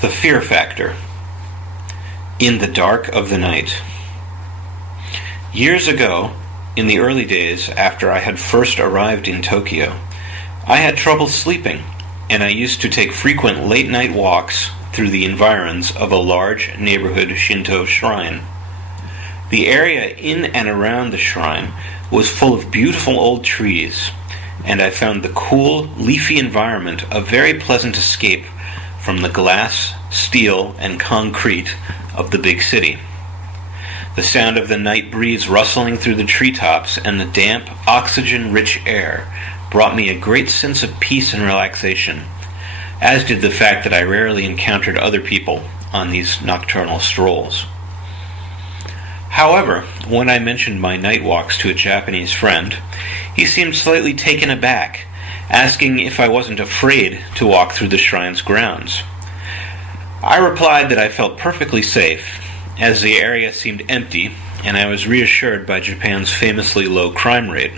The Fear Factor. In the Dark of the Night. Years ago, in the early days after I had first arrived in Tokyo, I had trouble sleeping, and I used to take frequent late-night walks through the environs of a large neighborhood Shinto shrine. The area in and around the shrine was full of beautiful old trees, and I found the cool, leafy environment a very pleasant escape from the glass, steel, and concrete of the big city. The sound of the night breeze rustling through the treetops and the damp, oxygen-rich air brought me a great sense of peace and relaxation, as did the fact that I rarely encountered other people on these nocturnal strolls. However, when I mentioned my night walks to a Japanese friend, he seemed slightly taken aback, asking if I wasn't afraid to walk through the shrine's grounds. I replied that I felt perfectly safe, as the area seemed empty, and I was reassured by Japan's famously low crime rate.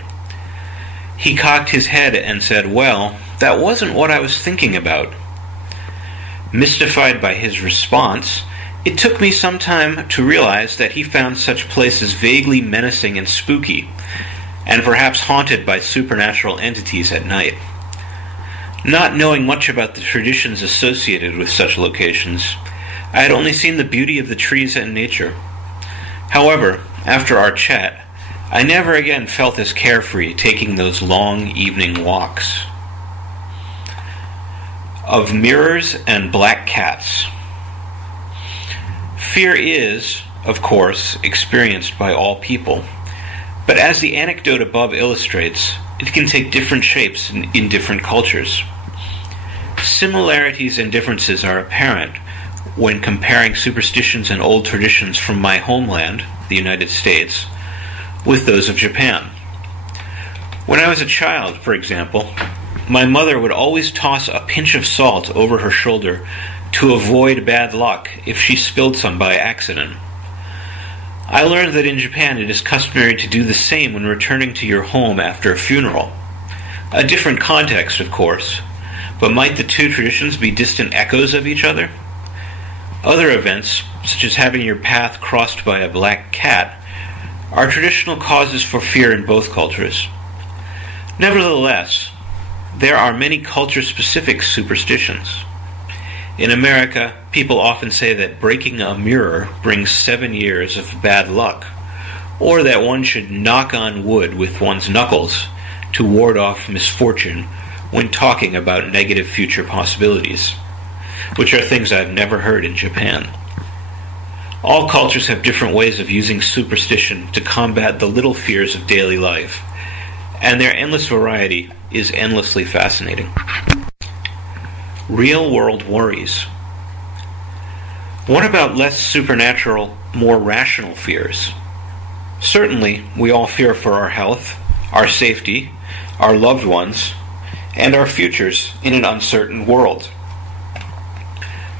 He cocked his head and said, "Well, that wasn't what I was thinking about." Mystified by his response, it took me some time to realize that he found such places vaguely menacing and spooky, and perhaps haunted by supernatural entities at night. Not knowing much about the traditions associated with such locations, I had only seen the beauty of the trees and nature. However, after our chat, I never again felt as carefree taking those long evening walks. Of mirrors and black cats. Fear is, of course, experienced by all people, but as the anecdote above illustrates, it can take different shapes in different cultures. Similarities and differences are apparent when comparing superstitions and old traditions from my homeland, the United States, with those of Japan. When I was a child, for example, my mother would always toss a pinch of salt over her shoulder to avoid bad luck if she spilled some by accident. I learned that in Japan it is customary to do the same when returning to your home after a funeral. A different context, of course, but might the two traditions be distant echoes of each other? Other events, such as having your path crossed by a black cat, are traditional causes for fear in both cultures. Nevertheless, there are many culture-specific superstitions. In America, people often say that breaking a mirror brings 7 years of bad luck, or that one should knock on wood with one's knuckles to ward off misfortune when talking about negative future possibilities, which are things I've never heard in Japan. All cultures have different ways of using superstition to combat the little fears of daily life, and their endless variety is endlessly fascinating. Real-world worries. What about less supernatural, more rational fears? Certainly, we all fear for our health, our safety, our loved ones, and our futures in an uncertain world.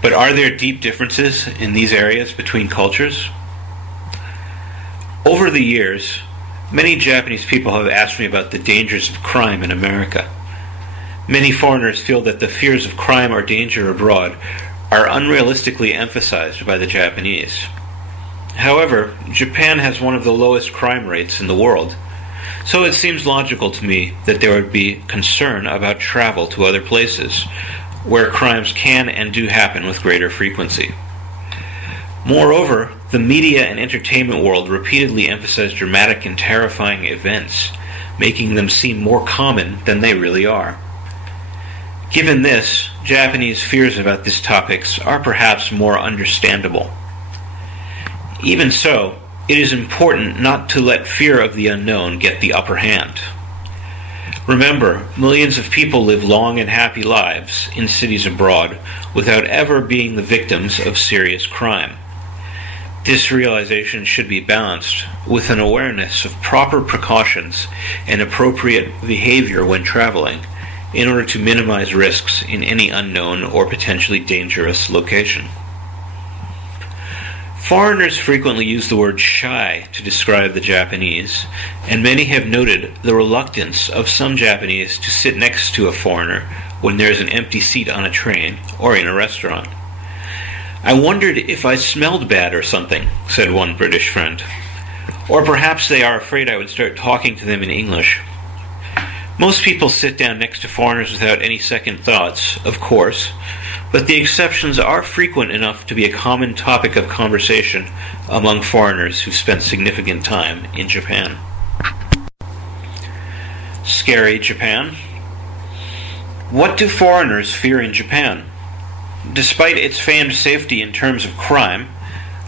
But are there deep differences in these areas between cultures? Over the years, many Japanese people have asked me about the dangers of crime in America. Many foreigners feel that the fears of crime or danger abroad are unrealistically emphasized by the Japanese. However, Japan has one of the lowest crime rates in the world, so it seems logical to me that there would be concern about travel to other places where crimes can and do happen with greater frequency. Moreover, the media and entertainment world repeatedly emphasize dramatic and terrifying events, making them seem more common than they really are. Given this, Japanese fears about these topics are perhaps more understandable. Even so, it is important not to let fear of the unknown get the upper hand. Remember, millions of people live long and happy lives in cities abroad without ever being the victims of serious crime. This realization should be balanced with an awareness of proper precautions and appropriate behavior when traveling, in order to minimize risks in any unknown or potentially dangerous location. Foreigners frequently use the word shy to describe the Japanese, and many have noted the reluctance of some Japanese to sit next to a foreigner when there is an empty seat on a train or in a restaurant. "I wondered if I smelled bad or something," said one British friend. "Or perhaps they are afraid I would start talking to them in English." Most people sit down next to foreigners without any second thoughts, of course, but the exceptions are frequent enough to be a common topic of conversation among foreigners who've spent significant time in Japan. Scary Japan. What do foreigners fear in Japan? Despite its famed safety in terms of crime,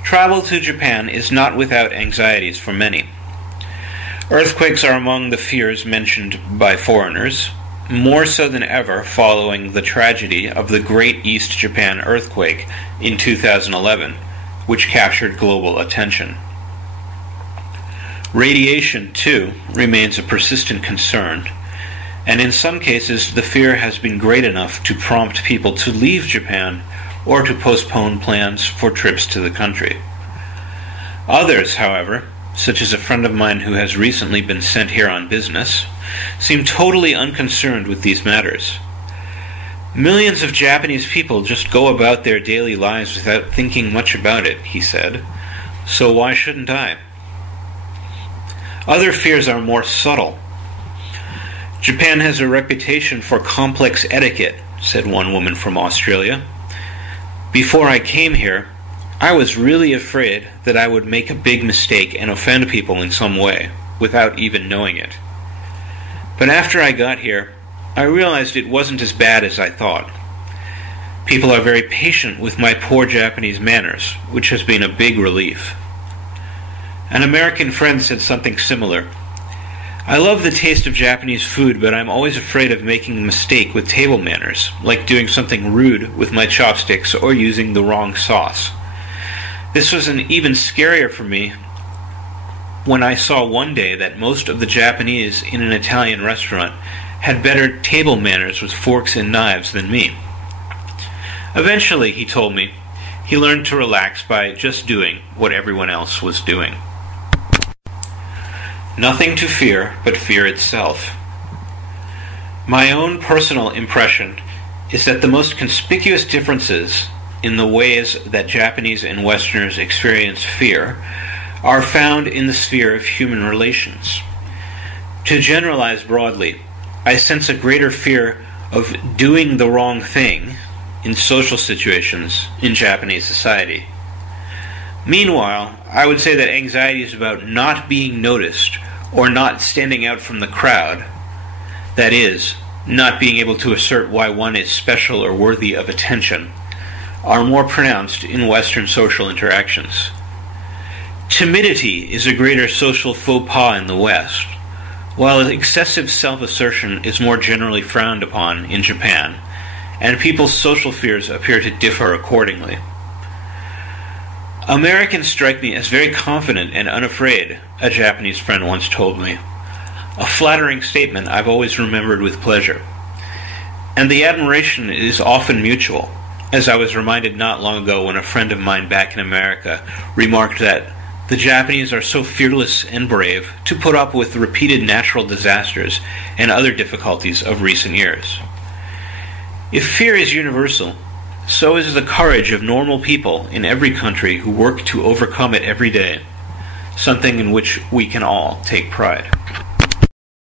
travel to Japan is not without anxieties for many. Earthquakes are among the fears mentioned by foreigners, more so than ever following the tragedy of the Great East Japan earthquake in 2011, which captured global attention. Radiation, too, remains a persistent concern, and in some cases the fear has been great enough to prompt people to leave Japan or to postpone plans for trips to the country. Others, however, such as a friend of mine who has recently been sent here on business, seem totally unconcerned with these matters. "Millions of Japanese people just go about their daily lives without thinking much about it," he said, "so why shouldn't I?" Other fears are more subtle. "Japan has a reputation for complex etiquette," said one woman from Australia. "Before I came here, I was really afraid that I would make a big mistake and offend people in some way, without even knowing it. But after I got here, I realized it wasn't as bad as I thought. People are very patient with my poor Japanese manners, which has been a big relief." An American friend said something similar. "I love the taste of Japanese food, but I'm always afraid of making a mistake with table manners, like doing something rude with my chopsticks or using the wrong sauce. This was even scarier for me when I saw one day that most of the Japanese in an Italian restaurant had better table manners with forks and knives than me." Eventually, he told me, he learned to relax by just doing what everyone else was doing. Nothing to fear but fear itself. My own personal impression is that the most conspicuous differences in the ways that Japanese and Westerners experience fear are found in the sphere of human relations. To generalize broadly, I sense a greater fear of doing the wrong thing in social situations in Japanese society. Meanwhile, I would say that anxiety is about not being noticed or not standing out from the crowd, that is, not being able to assert why one is special or worthy of attention, are more pronounced in Western social interactions. Timidity is a greater social faux pas in the West, while excessive self-assertion is more generally frowned upon in Japan, and people's social fears appear to differ accordingly. "Americans strike me as very confident and unafraid," a Japanese friend once told me. A flattering statement I've always remembered with pleasure. And the admiration is often mutual, as I was reminded not long ago when a friend of mine back in America remarked that the Japanese are so fearless and brave to put up with repeated natural disasters and other difficulties of recent years. If fear is universal, so is the courage of normal people in every country who work to overcome it every day, something in which we can all take pride.